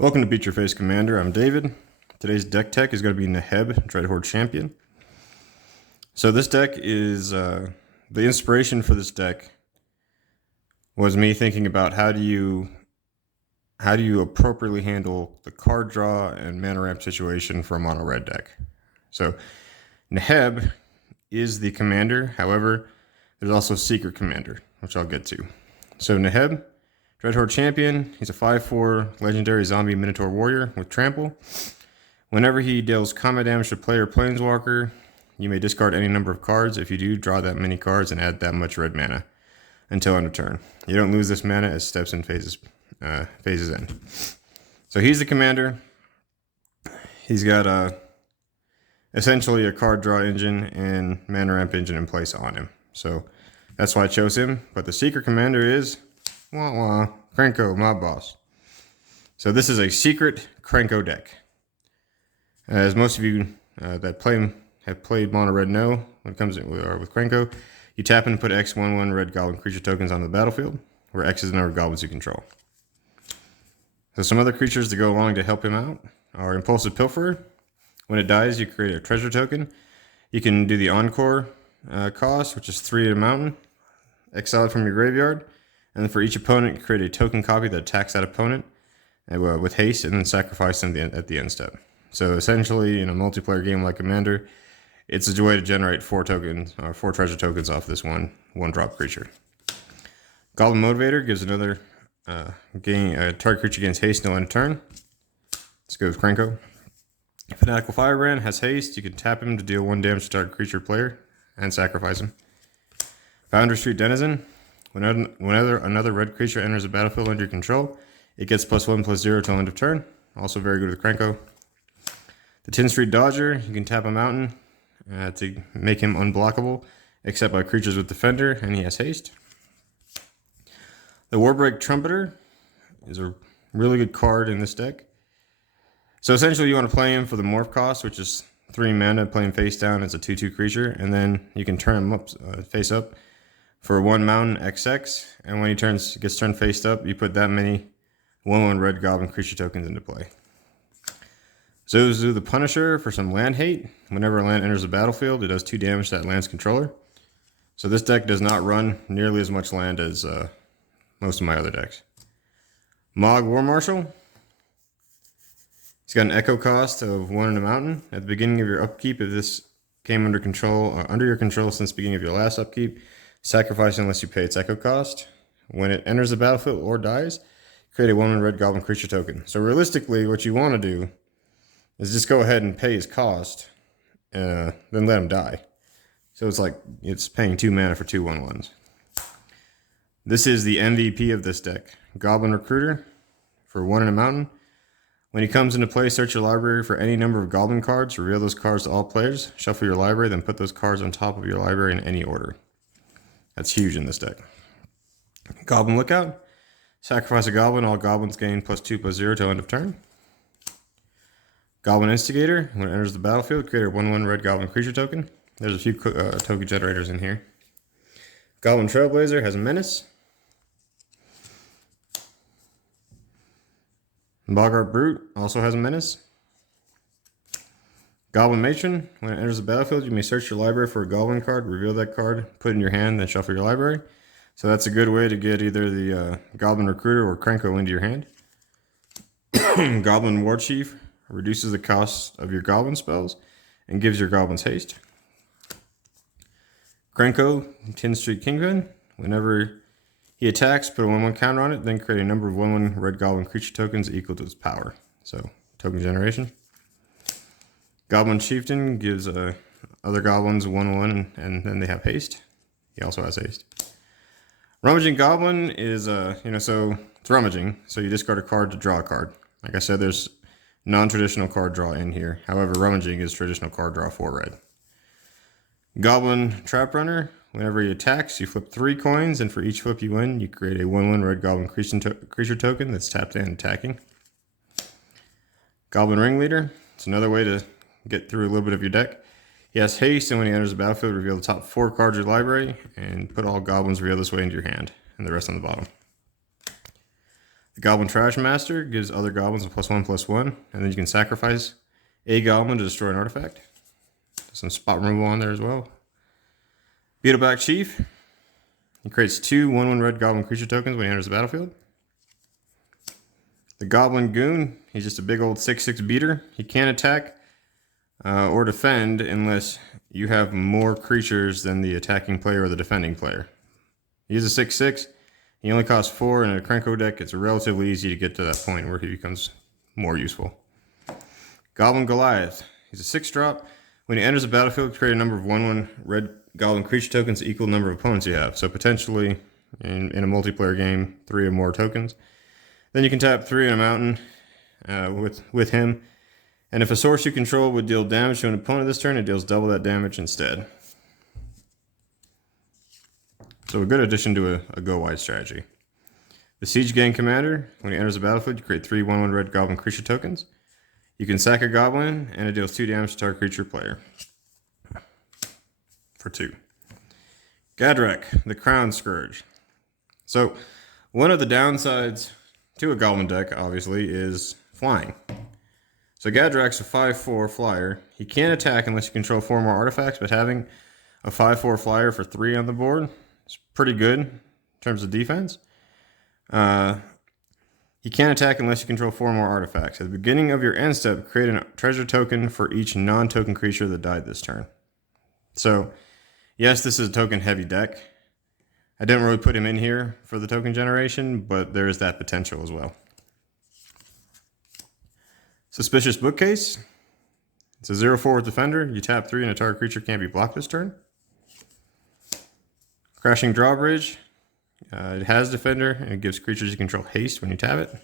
Welcome to Beat Your Face Commander. I'm David. Today's deck tech is going to be Neheb, Dreadhoard Champion. So this deck is, the inspiration for this deck was me thinking about how do you appropriately handle the card draw and mana ramp situation for a mono red deck. So Neheb is the commander. However, there's also a secret commander, which I'll get to. So Neheb, Dreadhoard Champion, he's a 5/4 legendary zombie minotaur warrior with trample. Whenever he deals combat damage to player or planeswalker, you may discard any number of cards. If you do, draw that many cards and add that much red mana until end of turn. You don't lose this mana as steps and phases end. So he's the commander. He's got essentially a card draw engine and mana ramp engine in place on him. So that's why I chose him. But the secret commander is Krenko, my boss. So this is a secret Krenko deck. As most of you that have played mono red know, when it comes with Krenko, you tap in and put X 1/1 red goblin creature tokens on the battlefield, where X is the number of goblins you control. So some other creatures to go along to help him out are Impulsive Pilferer. When it dies, you create a treasure token. You can do the Encore cost, which is 3 at a mountain, exile it from your graveyard. And then for each opponent, create a token copy that attacks that opponent with haste, and then sacrifice them at the end step. So essentially, in a multiplayer game like Commander, it's a way to generate 4 treasure tokens off this one drop creature. Goblin Motivator gives another target creature gains haste no end of turn. Let's go with Krenko. Fanatical Firebrand has haste. You can tap him to deal 1 damage to target creature player and sacrifice him. Founder Street Denizen. Whenever another red creature enters the battlefield under your control, it gets +1/+0 till end of turn. Also very good with Krenko. The 10th Street Dodger, you can tap a mountain to make him unblockable, except by creatures with Defender, and he has haste. The Warbreak Trumpeter is a really good card in this deck. So essentially you want to play him for the morph cost, which is 3 mana, play him face down as a 2/2 creature, and then you can turn him up face up for 1 mountain XX, and when he gets turned face up, you put that many 1/1 red goblin creature tokens into play. Zozu the Punisher for some land hate. Whenever a land enters the battlefield, it does 2 damage to that land's controller. So this deck does not run nearly as much land as most of my other decks. Mog War Marshal. He's got an echo cost of 1 in a mountain. At the beginning of your upkeep, if this came under your control since the beginning of your last upkeep, sacrifice unless you pay its echo cost. When it enters the battlefield or dies, create a 1/1 red goblin creature token. So realistically, what you want to do is just go ahead and pay his cost, then let him die. So it's like it's paying 2 mana for 2 1/1s. This is the MVP of this deck. Goblin Recruiter for 1 in a mountain. When he comes into play, search your library for any number of goblin cards, reveal those cards to all players, shuffle your library, then put those cards on top of your library in any order. That's huge in this deck. Goblin Lookout. Sacrifice a goblin. All goblins gain +2/+0 till end of turn. Goblin Instigator. When it enters the battlefield, create a 1/1 red goblin creature token. There's a few token generators in here. Goblin Trailblazer has a Menace. Boggart Brute also has a Menace. Goblin Matron. When it enters the battlefield, you may search your library for a goblin card, reveal that card, put it in your hand, then shuffle your library. So that's a good way to get either the Goblin Recruiter or Krenko into your hand. Goblin War Chief reduces the cost of your goblin spells and gives your goblins haste. Krenko, 10th Street Kingpin. Whenever he attacks, put a 1/1 counter on it, then create a number of 1/1 red goblin creature tokens equal to its power. So token generation. Goblin Chieftain gives other goblins 1/1, and then they have haste. He also has haste. Rummaging Goblin is, so it's rummaging. So you discard a card to draw a card. Like I said, there's non-traditional card draw in here. However, rummaging is traditional card draw for red. Goblin Trap Runner. Whenever he attacks, you flip 3 coins, and for each flip you win, you create a 1/1 red goblin creature token that's tapped and attacking. Goblin Ringleader. It's another way to get through a little bit of your deck. He has haste, and when he enters the battlefield, reveal the top 4 cards of your library, and put all goblins reveal this way into your hand, and the rest on the bottom. The Goblin Trash Master gives other goblins a +1/+1, and then you can sacrifice a goblin to destroy an artifact. Some spot removal on there as well. Beetleback Chief. He creates 2 1/1 red goblin creature tokens when he enters the battlefield. The Goblin Goon. He's just a big old 6/6 beater. He can't attack or defend unless you have more creatures than the attacking player or the defending player. He's a 6/6. He only costs 4, and in a Krenko deck, it's relatively easy to get to that point where he becomes more useful. Goblin Goliath. He's a 6-drop. When he enters the battlefield, create a number of 1/1 red goblin creature tokens equal to the number of opponents you have. So potentially, in a multiplayer game, 3 or more tokens. Then you can tap 3 in a mountain with him. And if a source you control would deal damage to an opponent this turn, it deals double that damage instead. So a good addition to a go-wide strategy. The Siege Gang Commander. When he enters the battlefield, you create 3 1/1 red goblin creature tokens. You can sack a goblin, and it deals 2 damage to target creature player. For 2. Gadrak, the Crown Scourge. So one of the downsides to a goblin deck, obviously, is flying. So Gadrak's a 5/4 flyer. He can't attack unless you control 4 more artifacts, but having a 5/4 flyer for 3 on the board is pretty good in terms of defense. He can't attack unless you control 4 more artifacts. At the beginning of your end step, create a treasure token for each non-token creature that died this turn. So, yes, this is a token-heavy deck. I didn't really put him in here for the token generation, but there is that potential as well. Suspicious Bookcase. It's a 0/4 with Defender. You tap 3 and a target creature can't be blocked this turn. Crashing Drawbridge. It has Defender, and it gives creatures you control haste when you tap it.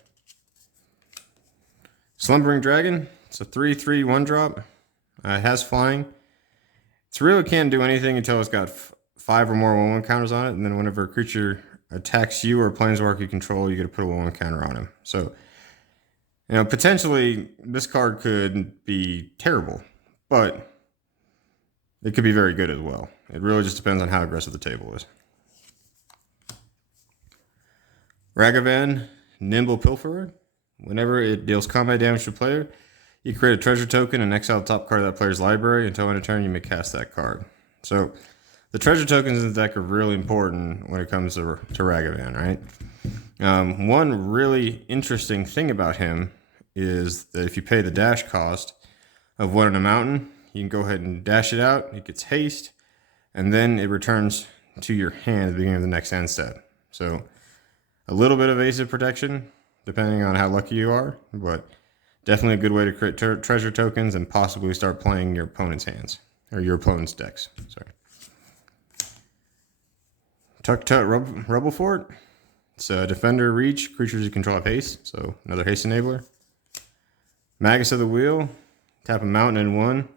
Slumbering Dragon. It's a 3/3 1-drop. It has flying. It really can't do anything until it's got 5 or more 1/1 counters on it, and then whenever a creature attacks you or a planeswalker you control, you get to put a 1/1 counter on him. So, potentially this card could be terrible, but it could be very good as well. It really just depends on how aggressive the table is. Ragavan, Nimble Pilferer. Whenever it deals combat damage to a player, you create a treasure token and exile the top card of that player's library until end of turn you may cast that card. So the treasure tokens in the deck are really important when it comes to Ragavan, right? One really interesting thing about him is that if you pay the dash cost of 1 in a mountain, you can go ahead and dash it out, it gets haste, and then it returns to your hand at the beginning of the next end step. So a little bit of evasive protection, depending on how lucky you are, but definitely a good way to create treasure tokens and possibly start playing your opponent's hands, or your opponent's decks. Sorry. Tuk Tut Rubble Fort. It's a Defender Reach. Creatures you control have haste, so another haste enabler. Magus of the Wheel. Tap a mountain in 1.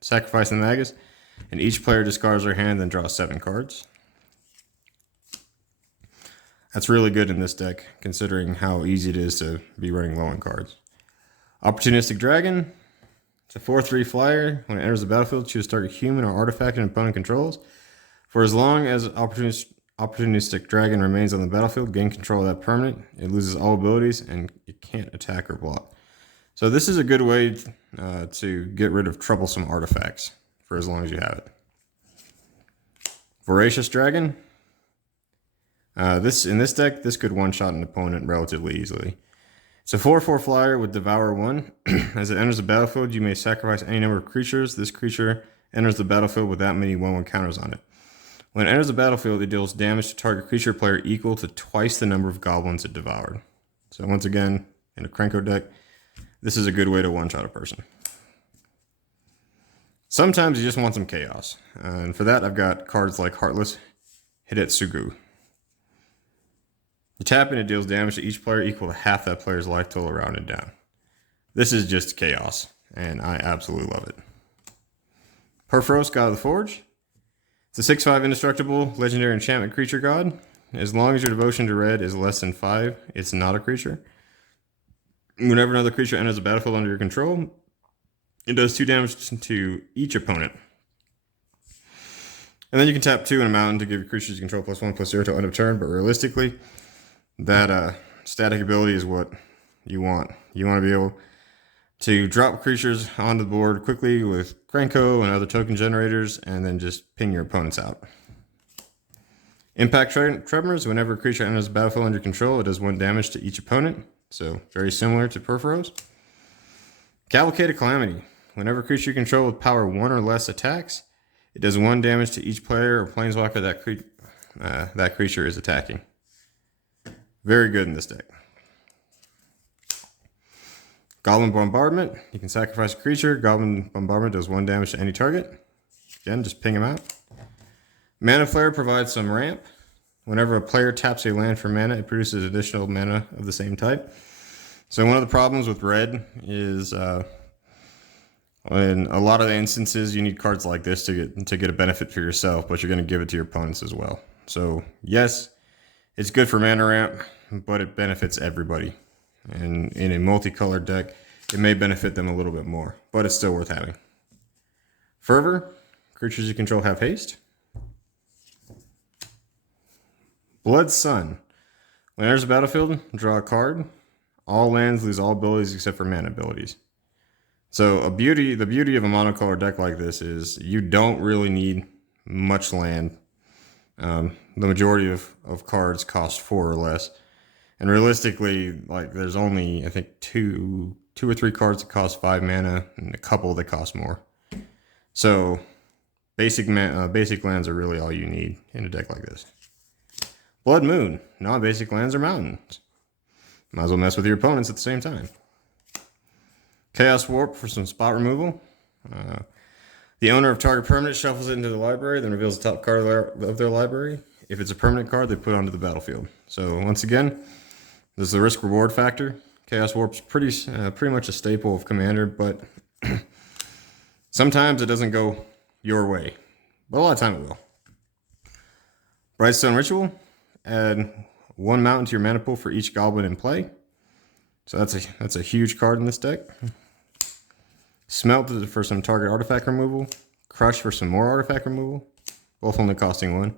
Sacrifice the Magus, and each player discards their hand and draws 7 cards. That's really good in this deck, considering how easy it is to be running low on cards. Opportunistic Dragon. It's a 4/3 flyer. When it enters the battlefield, choose target human or artifact an opponent controls. For as long as Opportunistic Dragon remains on the battlefield, gain control of that permanent. It loses all abilities, and it can't attack or block. So this is a good way to get rid of troublesome artifacts for as long as you have it. Voracious Dragon. In this deck, this could one-shot an opponent relatively easily. It's a 4/4 flyer with Devour 1. As it enters the battlefield, you may sacrifice any number of creatures. This creature enters the battlefield with that many 1/1 counters on it. When it enters the battlefield, it deals damage to target creature player equal to twice the number of goblins it devoured. So once again, in a Krenko deck, this is a good way to one-shot a person. Sometimes you just want some chaos. And for that, I've got cards like Heartless Hidetsugu. You tap and it deals damage to each player equal to half that player's life total rounded down. This is just chaos, and I absolutely love it. Perforos, God of the Forge. It's a 6/5 indestructible legendary enchantment creature god. As long as your devotion to red is less than 5, it's not a creature. Whenever another creature enters the battlefield under your control, it does 2 damage to each opponent. And then you can tap 2 in a mountain to give your creatures you control +1/+0 till end of turn, but realistically, that static ability is what you want. You want to be able to drop creatures onto the board quickly with Krenko and other token generators, and then just ping your opponents out. Impact Tremors. Whenever a creature enters the battlefield under control, it does 1 damage to each opponent. So very similar to Perforos. Cavalcade of Calamity. Whenever a creature you control with power 1 or less attacks, it does 1 damage to each player or planeswalker that creature is attacking. Very good in this deck. Goblin Bombardment. You can sacrifice a creature. Goblin Bombardment does 1 damage to any target. Again, just ping him out. Mana Flare provides some ramp. Whenever a player taps a land for mana, it produces additional mana of the same type. So one of the problems with red is in a lot of the instances you need cards like this to get a benefit for yourself, but you're going to give it to your opponents as well. So yes, it's good for mana ramp, but it benefits everybody. And in a multicolored deck, it may benefit them a little bit more, but it's still worth having. Fervor. Creatures you control have haste. Blood Sun. When it enters the battlefield, draw a card. All lands lose all abilities except for mana abilities. So the beauty of a monocolor deck like this is you don't really need much land. The majority of cards cost 4 or less. And realistically, like there's only, I think, two or three cards that cost 5 mana and a couple that cost more. So basic lands are really all you need in a deck like this. Blood Moon. Non-basic lands are mountains. Might as well mess with your opponents at the same time. Chaos Warp for some spot removal. The owner of target permanent shuffles it into the library, then reveals the top card of their library. If it's a permanent card, they put it onto the battlefield. So once again, this is the risk-reward factor. Chaos Warp's pretty much a staple of Commander, but sometimes it doesn't go your way. But a lot of time it will. Brightstone Ritual. Add 1 mountain to your mana pool for each goblin in play. So that's a huge card in this deck. Smelt for some target artifact removal. Crush for some more artifact removal. Both only costing 1.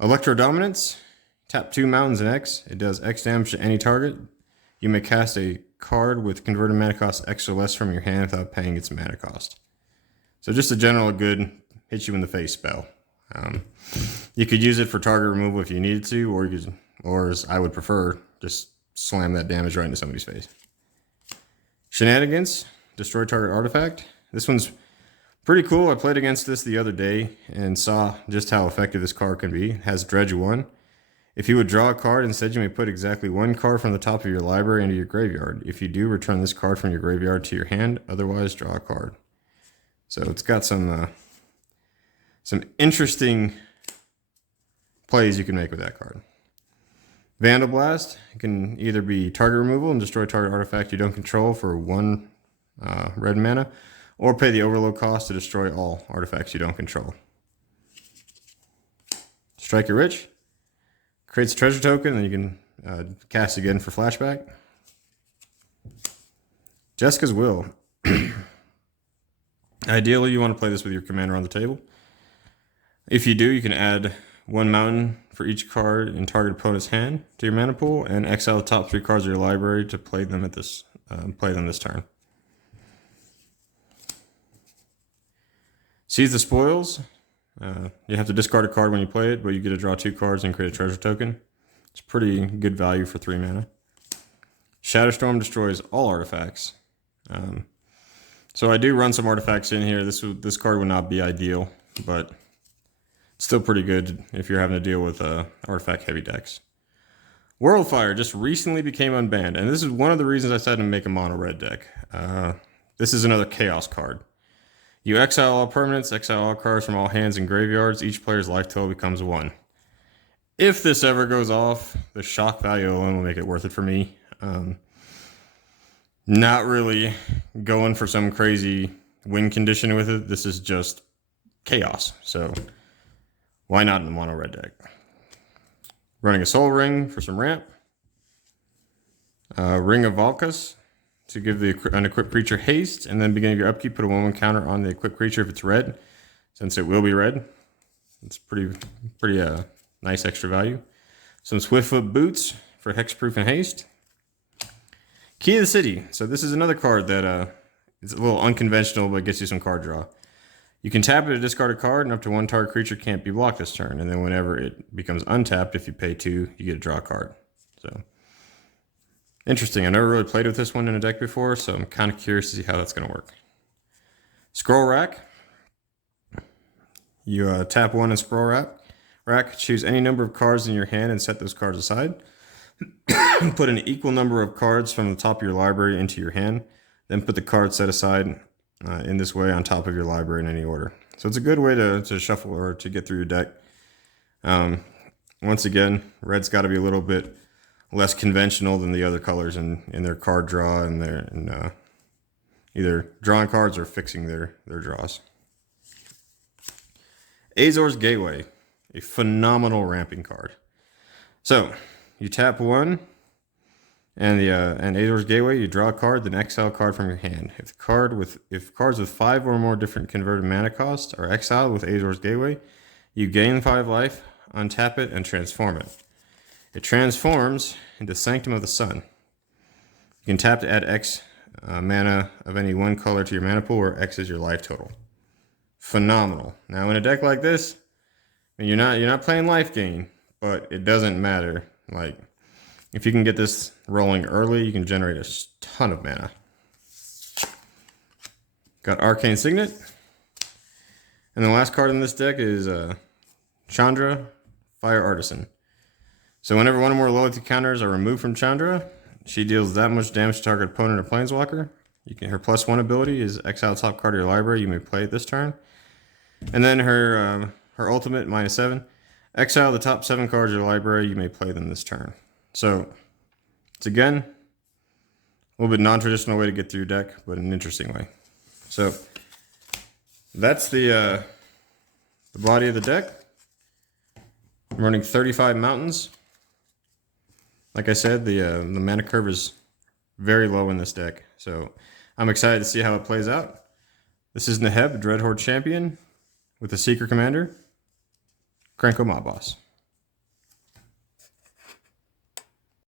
Electro Dominance. Tap 2 mountains in X. It does X damage to any target. You may cast a card with converted mana cost X or less from your hand without paying its mana cost. So just a general good hit you in the face spell. You could use it for target removal if you needed to, or as I would prefer, just slam that damage right into somebody's face. Shenanigans. Destroy target artifact. This one's pretty cool. I played against this the other day and saw just how effective this card can be. It has Dredge 1. If you would draw a card, instead you may put exactly 1 card from the top of your library into your graveyard. If you do, return this card from your graveyard to your hand. Otherwise, draw a card. So it's got some interesting plays you can make with that card. Vandal Blast. It can either be target removal and destroy target artifact you don't control for 1 red mana, or pay the overload cost to destroy all artifacts you don't control. Strike It Rich. Creates a treasure token, and you can cast again for flashback. Jessica's Will. Ideally, you want to play this with your commander on the table. If you do, you can add 1 mountain for each card in target opponent's hand to your mana pool, and exile the top 3 cards of your library to play them this turn. Seize the Spoils. You have to discard a card when you play it, but you get to draw 2 cards and create a treasure token. It's pretty good value for 3 mana. Shatterstorm destroys all artifacts. So I do run some artifacts in here. This card would not be ideal, but still pretty good if you're having to deal with artifact heavy decks. Worldfire just recently became unbanned, and this is one of the reasons I decided to make a mono red deck. This is another chaos card. You exile all permanents, exile all cards from all hands and graveyards. Each player's life total becomes 1. If this ever goes off, the shock value alone will make it worth it for me. Not really going for some crazy win condition with it. This is just chaos. So why not in the mono red deck? Running a Soul Ring for some ramp. Ring of Valkas to give the unequipped creature haste, and then beginning of your upkeep, put a 1/1 counter on the equipped creature if it's red, since it will be red. It's pretty nice extra value. Some Swiftfoot Boots for hexproof and haste. Key of the City. So this is another card that is a little unconventional, but gets you some card draw. You can tap it to discard a card, and up to one target creature can't be blocked this turn. And then whenever it becomes untapped, if you pay 2, you get to draw a card. So interesting. I've never really played with this one in a deck before, so I'm kind of curious to see how that's going to work. Scroll Rack. You tap 1 and Scroll Rack. Choose any number of cards in your hand and set those cards aside. Put an equal number of cards from the top of your library into your hand. Then put the cards set aside in this way on top of your library in any order. So it's a good way to shuffle or to get through your deck. Once again, red's got to be a little bit less conventional than the other colors in their card draw and their either drawing cards or fixing their draws. Azor's Gateway, a phenomenal ramping card. So you tap 1, and Azor's Gateway, you draw a card, then exile a card from your hand. If cards with 5 or more different converted mana costs are exiled with Azor's Gateway, you gain 5 life, untap it, and transform it. It transforms into Sanctum of the Sun. You can tap to add X mana of any one color to your mana pool, where X is your life total. Phenomenal. Now in a deck like this, I mean, you're not playing life gain, but it doesn't matter. Like, if you can get this rolling early, you can generate a ton of mana. Got Arcane Signet. And the last card in this deck is Chandra, Fire Artisan. So whenever one or more loyalty counters are removed from Chandra, she deals that much damage to target opponent or planeswalker. Her +1 ability is exile top card of your library. You may play it this turn. And then her ultimate, -7. Exile the top 7 cards of your library. You may play them this turn. So it's, again, a little bit non-traditional way to get through your deck, but an interesting way. So that's the body of the deck. I'm running 35 mountains. Like I said, the mana curve is very low in this deck. So I'm excited to see how it plays out. This is Neheb, Dreadhoard champion, with a Seeker Commander, Krenko Mob Boss.